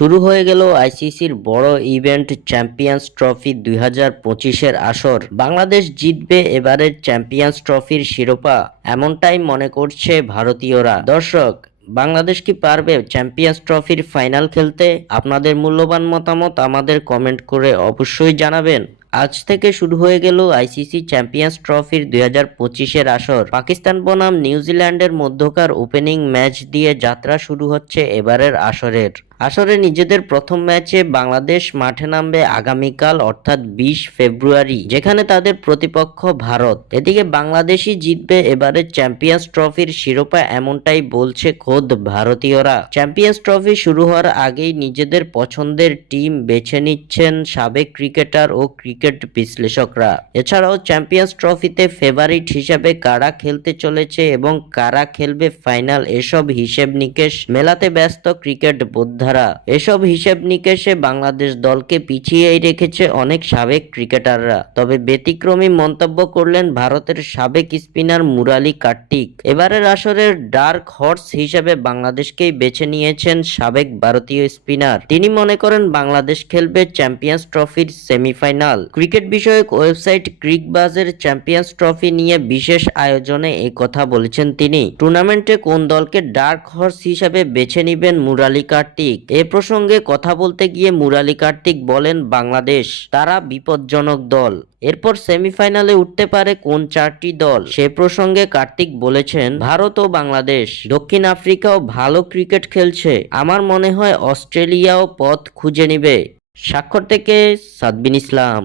শুরু হয়ে গেল আইসিসির বড় ইভেন্ট চ্যাম্পিয়ন্স ট্রফি 2025-এর আসর। বাংলাদেশ জিতবে এবারের চ্যাম্পিয়ন্স ট্রফির শিরোপা, এমনটাই মনে করছে ভারতীয়রা। দর্শক, বাংলাদেশ কি পারবে চ্যাম্পিয়ন্স ট্রফির ফাইনাল খেলতে? আপনাদের মূল্যবান মতামত আমাদের কমেন্ট করে অবশ্যই জানাবেন। আজ থেকে শুরু হয়ে গেল আইসিসি চ্যাম্পিয়ন্স ট্রফির 2025-এর আসর। পাকিস্তান বনাম নিউজিল্যান্ডের মধ্যকার ওপেনিং ম্যাচ দিয়ে যাত্রা শুরু হচ্ছে এবারের আসরে নিজেদের প্রথম ম্যাচে বাংলাদেশ মাঠে নামবে আগামীকাল অর্থাৎ 20 ফেব্রুয়ারি, যেখানে তাদের প্রতিপক্ষ ভারত। এদিকে বাংলাদেশই জিতবে এবারের চ্যাম্পিয়ন্স ট্রফির শিরোপা, এমনটাই বলছে খোদ ভারতীয়রা। চ্যাম্পিয়ন্স ট্রফি শুরু হওয়ার আগেই নিজেদের পছন্দের টিম বেছে নিচ্ছেন সাবেক ক্রিকেটার ও ক্রিকেট বিশ্লেষকরা। এছাড়াও চ্যাম্পিয়ন্স ট্রফিতে ফেভারিট হিসেবে কারা খেলতে চলেছে এবং কারা খেলবে ফাইনাল, এসব হিসেব নিকেশ মেলাতে ব্যস্ত ক্রিকেট বোদ্ধারা। এসব হিসেব নিকেশে বাংলাদেশ দলকে পিছিয়েই রেখেছে অনেক সাবেক ক্রিকেটাররা। তবে ব্যতিক্রমী মন্তব্য করলেন ভারতের সাবেক স্পিনার মুরালি কার্তিক। এবারের আসরের ডার্ক হর্স হিসেবে বাংলাদেশকেই বেছে নিয়েছেন সাবেক ভারতীয় স্পিনার। তিনি মনে করেন বাংলাদেশ খেলবে চ্যাম্পিয়ন্স ট্রফির সেমিফাইনাল। ক্রিকেট বিষয়ক ওয়েবসাইট ক্রিকবাজের চ্যাম্পিয়ন্স ট্রফি নিয়ে বিশেষ আয়োজনে এই কথা বলেছেন তিনি। টুর্নামেন্টে কোন দলকে ডার্ক হর্স হিসেবে বেছে নিবেন মুরালি কার্তিক, এ প্রসঙ্গে কথা বলতে গিয়ে মুরালি কার্তিক বলেন, বাংলাদেশ তারা বিপজ্জনক দল। এরপর সেমিফাইনালে উঠতে পারে কোন চারটি দল, সে প্রসঙ্গে কার্তিক বলেছেন, ভারত ও বাংলাদেশ, দক্ষিণ আফ্রিকাও ভালো ক্রিকেট খেলছে। আমার মনে হয় অস্ট্রেলিয়াও পথ খুঁজে নিবে। স্বাক্ষর থেকে সাদবিন ইসলাম।